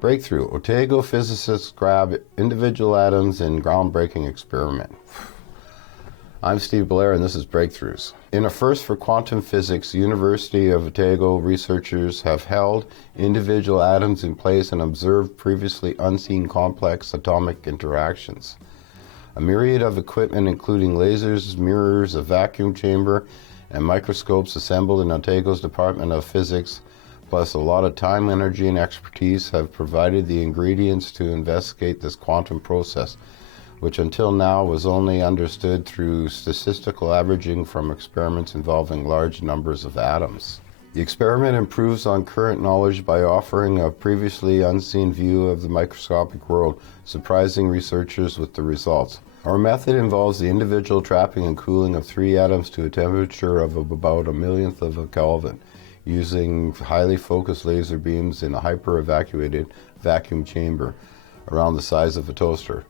Breakthrough. Otago physicists grab individual atoms in groundbreaking experiment. I'm Steve Blair and this is Breakthroughs. In a first for quantum physics, University of Otago researchers have held individual atoms in place and observed previously unseen complex atomic interactions. A myriad of equipment including lasers, mirrors, a vacuum chamber, and microscopes assembled in Otago's Department of Physics, plus a lot of time, energy, and expertise have provided the ingredients to investigate this quantum process, which until now was only understood through statistical averaging from experiments involving large numbers of atoms. The experiment improves on current knowledge by offering a previously unseen view of the microscopic world, surprising researchers with the results. Our method involves the individual trapping and cooling of 3 atoms to a temperature of about 1/1000th of a Kelvin, using highly focused laser beams in a hyper-evacuated vacuum chamber around the size of a toaster.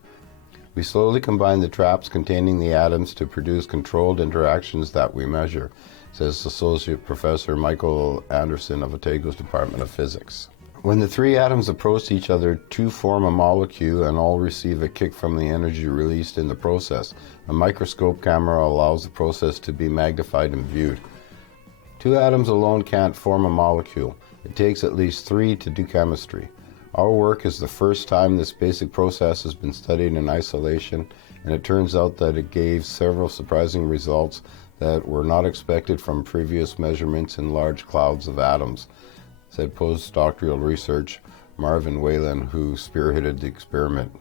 We slowly combine the traps containing the atoms to produce controlled interactions that we measure, says Associate Professor Michael Anderson of Otago's Department of Physics. When the 3 atoms approach each other to form a molecule and all receive a kick from the energy released in the process, a microscope camera allows the process to be magnified and viewed. 2 atoms alone can't form a molecule. It takes at least 3 to do chemistry. Our work is the first time this basic process has been studied in isolation, and it turns out that it gave several surprising results that were not expected from previous measurements in large clouds of atoms, said postdoctoral research Marvin Whalen, who spearheaded the experiment.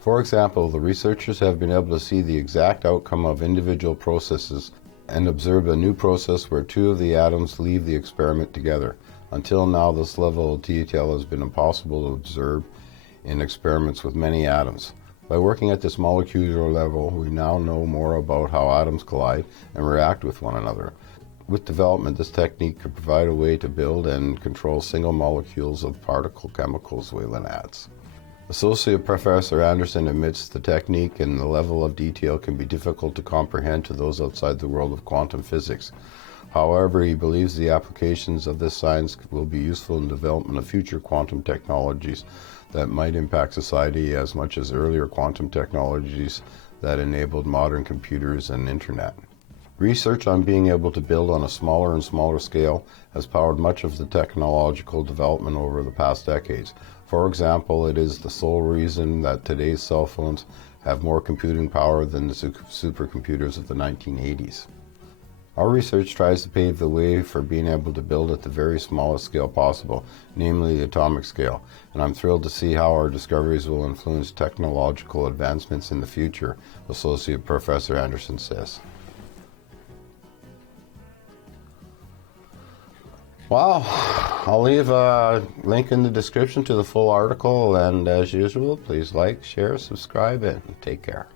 For example, the researchers have been able to see the exact outcome of individual processes and observe a new process where 2 of the atoms leave the experiment together. Until now, this level of detail has been impossible to observe in experiments with many atoms. By working at this molecular level, we now know more about how atoms collide and react with one another. With development, this technique could provide a way to build and control single molecules of particle chemicals, Whalen adds. Associate Professor Anderson admits the technique and the level of detail can be difficult to comprehend to those outside the world of quantum physics. However, he believes the applications of this science will be useful in the development of future quantum technologies that might impact society as much as earlier quantum technologies that enabled modern computers and internet. Research on being able to build on a smaller and smaller scale has powered much of the technological development over the past decades. For example, it is the sole reason that today's cell phones have more computing power than the supercomputers of the 1980s. Our research tries to pave the way for being able to build at the very smallest scale possible, namely the atomic scale, and I'm thrilled to see how our discoveries will influence technological advancements in the future, Associate Professor Anderson says. Well, I'll leave a link in the description to the full article, and as usual, please like, share, subscribe, and take care.